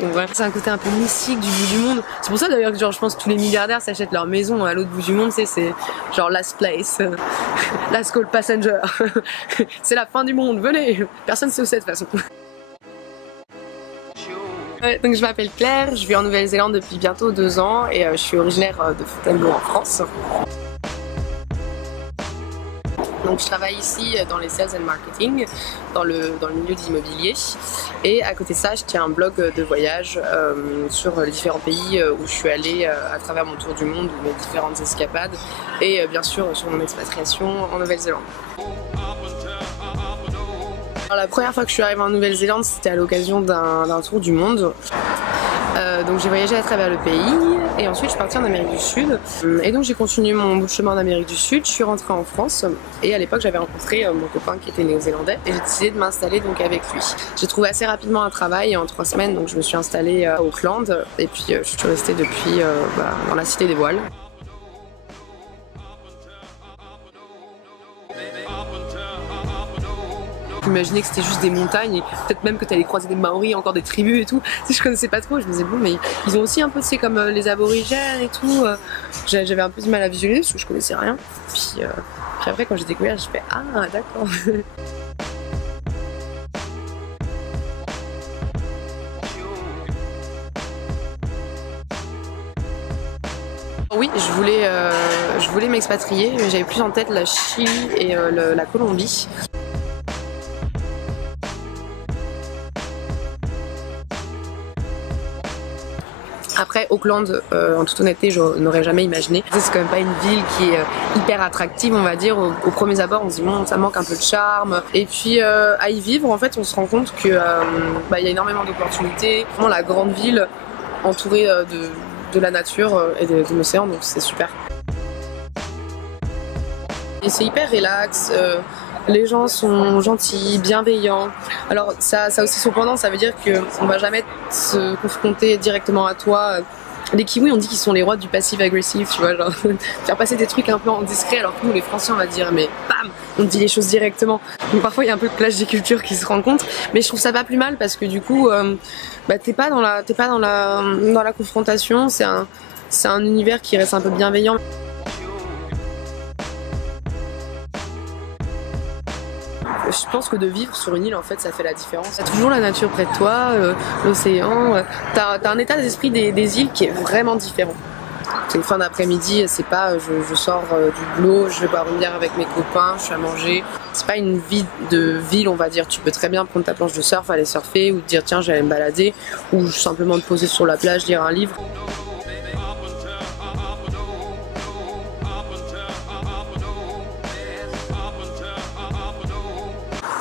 truc. C'est un côté un peu mystique du bout du monde. C'est pour ça d'ailleurs que genre, je pense que tous les milliardaires s'achètent leur maison à l'autre bout du monde. C'est genre last place, last call passenger. C'est la fin du monde, venez. Personne ne sait où c'est de toute façon. Ouais, donc je m'appelle Claire, je vis en Nouvelle-Zélande depuis bientôt 2 ans et je suis originaire de Fontainebleau en France. Donc je travaille ici dans les sales and marketing, dans le milieu de l'immobilier. Et à côté de ça, je tiens un blog de voyage sur les différents pays où je suis allée à travers mon tour du monde, mes différentes escapades. Et bien sûr sur mon expatriation en Nouvelle-Zélande. La première fois que je suis arrivée en Nouvelle-Zélande, c'était à l'occasion d'un tour du monde. Donc j'ai voyagé à travers le pays et ensuite je suis partie en Amérique du Sud. Et donc j'ai continué mon bout de chemin en Amérique du Sud, je suis rentrée en France et à l'époque j'avais rencontré mon copain qui était néo-zélandais et j'ai décidé de m'installer donc avec lui. J'ai trouvé assez rapidement un travail en 3 semaines, donc je me suis installée à Auckland et puis je suis restée depuis dans la Cité des Voiles. Imaginez que c'était juste des montagnes et peut-être même que tu allais croiser des Maoris, encore des tribus et tout. Tu sais, je connaissais pas trop, je me disais bon mais ils ont aussi un peu, tu sais, comme les aborigènes et tout. J'avais un peu du mal à visualiser parce que je connaissais rien. Puis après quand j'ai découvert, j'ai fait ah d'accord. Oui, je voulais m'expatrier, mais j'avais plus en tête la Chili et la Colombie. Après, Auckland, en toute honnêteté, je n'aurais jamais imaginé. C'est quand même pas une ville qui est hyper attractive, on va dire. Au premier abord, on se dit bon, ça manque un peu de charme. Et puis, à y vivre, en fait, on se rend compte que y a énormément d'opportunités. Vraiment, la grande ville entourée de la nature et de l'océan, donc c'est super. Et c'est hyper relax. Les gens sont gentils, bienveillants. Alors ça aussi cependant, ça veut dire qu'on va jamais se confronter directement à toi. Les Kiwis, on dit qu'ils sont les rois du passif agressif, tu vois, genre faire passer des trucs un peu en discret, alors que nous les Français on va dire mais bam, on dit les choses directement. Donc parfois il y a un peu de clash des cultures qui se rencontrent, mais je trouve ça pas plus mal parce que du coup t'es pas dans la confrontation, c'est un univers qui reste un peu bienveillant. Je pense que de vivre sur une île, en fait, ça fait la différence. T'as toujours la nature près de toi, l'océan. T'as un état d'esprit des îles qui est vraiment différent. C'est une fin d'après-midi, c'est pas je sors du boulot, je vais boire une bière avec mes copains, je suis à manger. C'est pas une vie de ville, on va dire. Tu peux très bien prendre ta planche de surf, aller surfer ou te dire tiens, j'allais me balader ou simplement te poser sur la plage, lire un livre.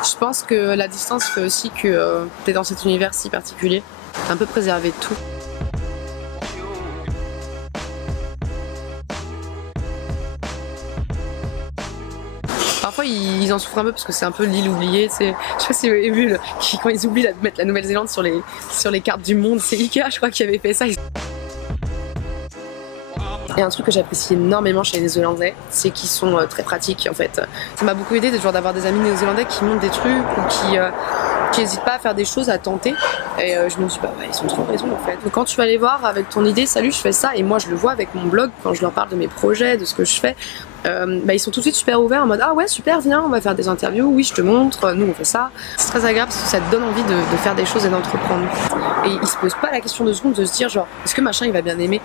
Je pense que la distance fait aussi que tu es dans cet univers si particulier, un peu préservé de tout. Parfois ils en souffrent un peu parce que c'est un peu l'île oubliée, je sais pas si vous avez vu quand ils oublient de mettre la Nouvelle-Zélande sur les cartes du monde, c'est Ikea je crois qui avait fait ça. Et un truc que j'apprécie énormément chez les Néo-Zélandais, c'est qu'ils sont très pratiques en fait. Ça m'a beaucoup aidé d'avoir des amis néo-zélandais qui montrent des trucs ou qui n'hésitent pas à faire des choses, à tenter. Et je me dis bah ouais, ils sont trop raison en fait. Donc, quand tu vas les voir avec ton idée, salut je fais ça, et moi je le vois avec mon blog quand je leur parle de mes projets, de ce que je fais. Ils sont tout de suite super ouverts en mode ah ouais super, viens on va faire des interviews, oui je te montre, nous on fait ça. C'est très agréable parce que ça te donne envie de faire des choses et d'entreprendre. Et ils se posent pas la question de seconde de se dire genre est-ce que machin il va bien aimer,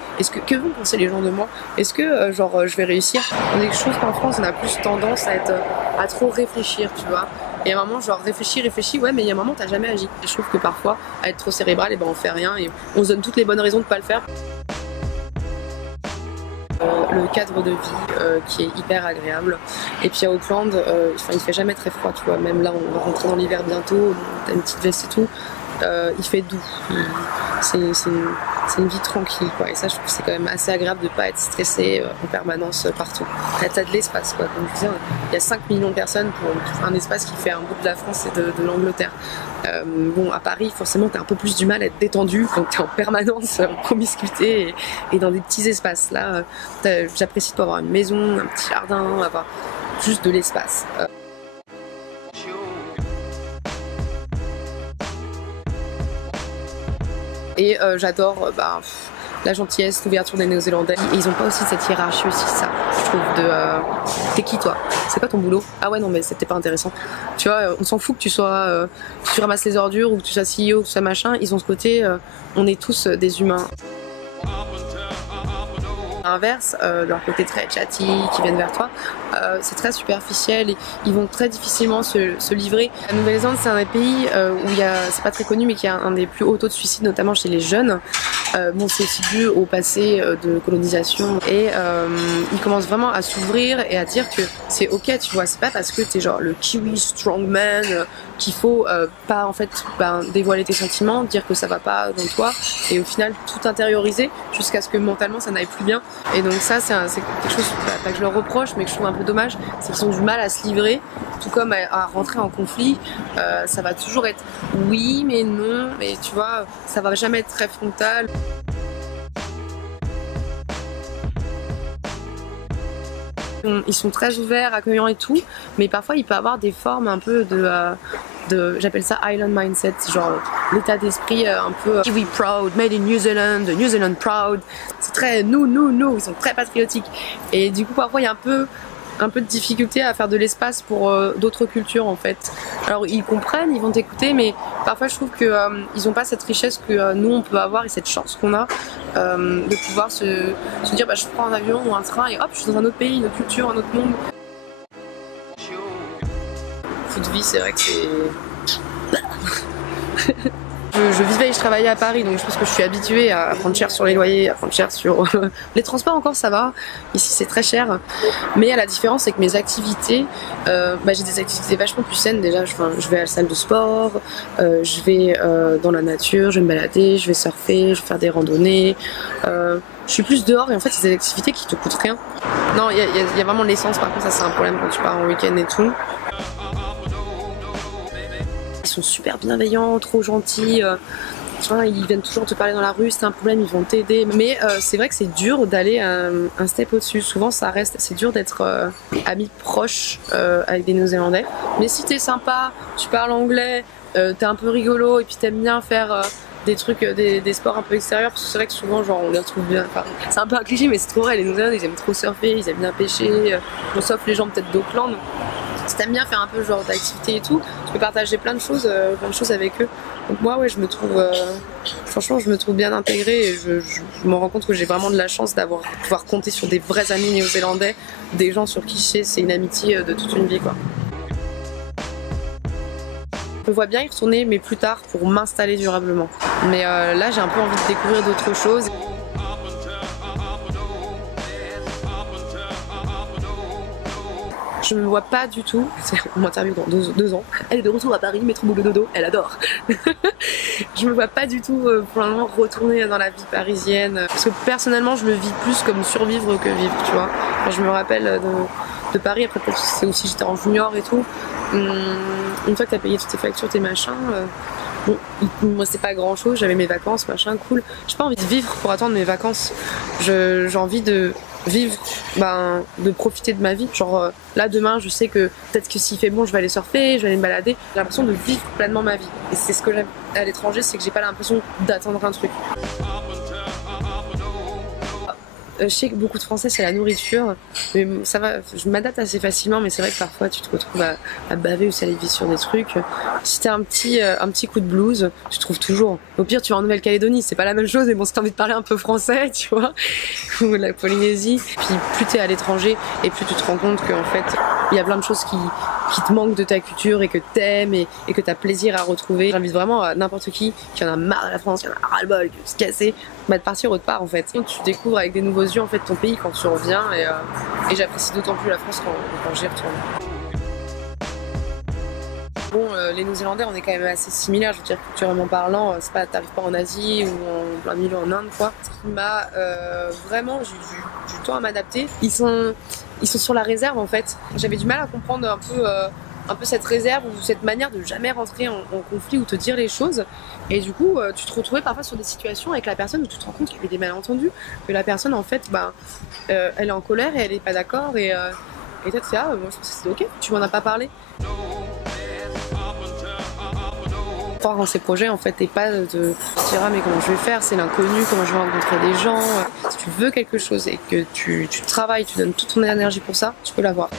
que vont penser les gens de moi, est-ce que je vais réussir. On est des choses qu'en France on a plus tendance à trop réfléchir, tu vois. Et à un moment genre réfléchis ouais, mais il y a un moment t'as jamais agi. Et je trouve que parfois à être trop cérébral, et ben on fait rien et on se donne toutes les bonnes raisons de pas le faire. Le cadre de vie qui est hyper agréable, et puis à Auckland il fait jamais très froid, tu vois, même là on va rentrer dans l'hiver bientôt, t'as une petite veste et tout, il fait doux, c'est une vie tranquille quoi, et ça je trouve que c'est quand même assez agréable de pas être stressé en permanence partout. T'as de l'espace quoi, comme je disais, il y a 5 millions de personnes pour un espace qui fait un bout de la France et de l'Angleterre. Bon, à Paris, forcément, t'as un peu plus du mal à être détendu quand t'es en permanence en promiscuité et dans des petits espaces. Là, j'apprécie de avoir une maison, un petit jardin, avoir juste de l'espace. Et j'adore la gentillesse, l'ouverture des Néo-Zélandais. Et ils ont pas aussi cette hiérarchie aussi, ça, je trouve, de t'es qui toi? C'est quoi ton boulot? Ah ouais non mais c'était pas intéressant. Tu vois, on s'en fout que tu sois que tu ramasses les ordures ou que tu sois CEO ou que tu sois machin, ils ont ce côté on est tous des humains. Inverse, leur côté très chatty, qui viennent vers toi, c'est très superficiel et ils vont très difficilement se livrer. La Nouvelle-Zélande, c'est un des pays où c'est pas très connu, mais qui a un des plus hauts taux de suicide, notamment chez les jeunes. Bon, c'est aussi dû au passé de colonisation et ils commencent vraiment à s'ouvrir et à dire que c'est ok, tu vois, c'est pas parce que t'es genre le kiwi strongman qu'il faut pas en fait dévoiler tes sentiments, dire que ça va pas dans toi et au final tout intérioriser jusqu'à ce que mentalement ça n'aille plus bien. Et donc ça c'est quelque chose, pas que je leur reproche mais que je trouve un peu dommage, c'est qu'ils ont du mal à se livrer, tout comme à rentrer en conflit. Ça va toujours être oui mais non, mais tu vois, ça va jamais être très frontal. Ils sont très ouverts, accueillants et tout, mais parfois il peut avoir des formes un peu j'appelle ça island mindset, genre l'état d'esprit un peu Kiwi proud, made in New Zealand, New Zealand proud. C'est très nous, ils sont très patriotiques. Et du coup parfois il y a un peu de difficulté à faire de l'espace pour d'autres cultures en fait. Alors ils comprennent, ils vont t'écouter, mais parfois je trouve que ils n'ont pas cette richesse que nous on peut avoir et cette chance qu'on a de pouvoir se dire je prends un avion ou un train et hop je suis dans un autre pays, une autre culture, un autre monde. Foot vie, c'est vrai que c'est... Je vivais et je travaillais à Paris, donc je pense que je suis habituée à prendre cher sur les loyers, à prendre cher sur les transports. Encore ça va, ici c'est très cher, mais la différence c'est que mes activités, j'ai des activités vachement plus saines déjà. Je vais à la salle de sport, je vais dans la nature, je vais me balader, je vais surfer, je vais faire des randonnées, je suis plus dehors et en fait c'est des activités qui te coûtent rien. Non, il y a vraiment l'essence, par contre ça c'est un problème quand tu pars en week-end et tout. Ils sont super bienveillants, trop gentils, tu vois, ils viennent toujours te parler dans la rue, si t'as un problème ils vont t'aider. Mais c'est vrai que c'est dur d'aller un step au-dessus, souvent c'est dur d'être ami proche avec des Néo-Zélandais. Mais si t'es sympa, tu parles anglais, t'es un peu rigolo et puis t'aimes bien faire des trucs, des sports un peu extérieurs, parce que c'est vrai que souvent genre on les retrouve bien, enfin, c'est un peu un cliché mais c'est trop vrai, les Néo-Zélandais ils aiment trop surfer, ils aiment bien pêcher, sauf les gens peut-être d'Auckland. Si t'aimes bien faire un peu genre d'activité et tout, tu peux partager plein de choses avec eux. Donc moi ouais, franchement je me trouve bien intégrée et je me rends compte que j'ai vraiment de la chance pouvoir compter sur des vrais amis néo-zélandais, des gens sur qui je sais c'est une amitié de toute une vie quoi. Je me vois bien y retourner mais plus tard pour m'installer durablement. Mais là j'ai un peu envie de découvrir d'autres choses. Je me vois pas du tout, on m'interviewe dans 2 ans, elle est de retour à Paris, métro boulot dodo, elle adore. Je me vois pas du tout pour le moment retourner dans la vie parisienne, parce que personnellement je le vis plus comme survivre que vivre, tu vois. Quand je me rappelle de Paris, après peut-être c'est aussi j'étais en junior et tout, une fois que t'as payé toutes tes factures, tes machins, bon, il me restait pas grand chose, j'avais mes vacances, machin, cool. J'ai pas envie de vivre pour attendre mes vacances, j'ai envie de vivre, de profiter de ma vie. Genre là demain je sais que peut-être que s'il fait bon je vais aller surfer, je vais aller me balader. J'ai l'impression de vivre pleinement ma vie. Et c'est ce que j'aime à l'étranger, c'est que j'ai pas l'impression d'attendre un truc. Je sais que beaucoup de Français c'est la nourriture, mais ça va, je m'adapte assez facilement, mais c'est vrai que parfois tu te retrouves à baver ou saliver sur des trucs. Si t'as un petit coup de blues, tu trouves toujours. Au pire tu vas en Nouvelle-Calédonie, c'est pas la même chose, mais bon si t'as envie de parler un peu français, tu vois, ou la Polynésie. Puis plus t'es à l'étranger et plus tu te rends compte qu'en fait il y a plein de choses qui te manquent de ta culture et que t'aimes et que t'as plaisir à retrouver. J'invite vraiment à n'importe qui en a marre de la France, qui en a ras-le-bol, qui veut se casser, de partir autre part en fait. Tu découvres avec des nouveaux yeux en fait ton pays quand tu reviens et j'apprécie d'autant plus la France quand j'y retourne. Bon, les Néo-Zélandais on est quand même assez similaires, je veux dire culturellement parlant, c'est pas, t'arrives pas en Asie ou en plein milieu en Inde quoi. Ce qui m'a vraiment, j'ai eu du temps à m'adapter. Ils sont sur la réserve en fait. J'avais du mal à comprendre un peu cette réserve ou cette manière de jamais rentrer en conflit ou te dire les choses. Et du coup, tu te retrouvais parfois sur des situations avec la personne où tu te rends compte qu'il y avait des malentendus, que la personne en fait, elle est en colère et elle est pas d'accord et toi tu fais moi je pense que c'est ok, tu m'en as pas parlé. croire en ses projets en fait et pas de se dire ah mais comment je vais faire, c'est l'inconnu, comment je vais rencontrer des gens. Si tu veux quelque chose et que tu travailles, tu donnes toute ton énergie pour ça, tu peux l'avoir.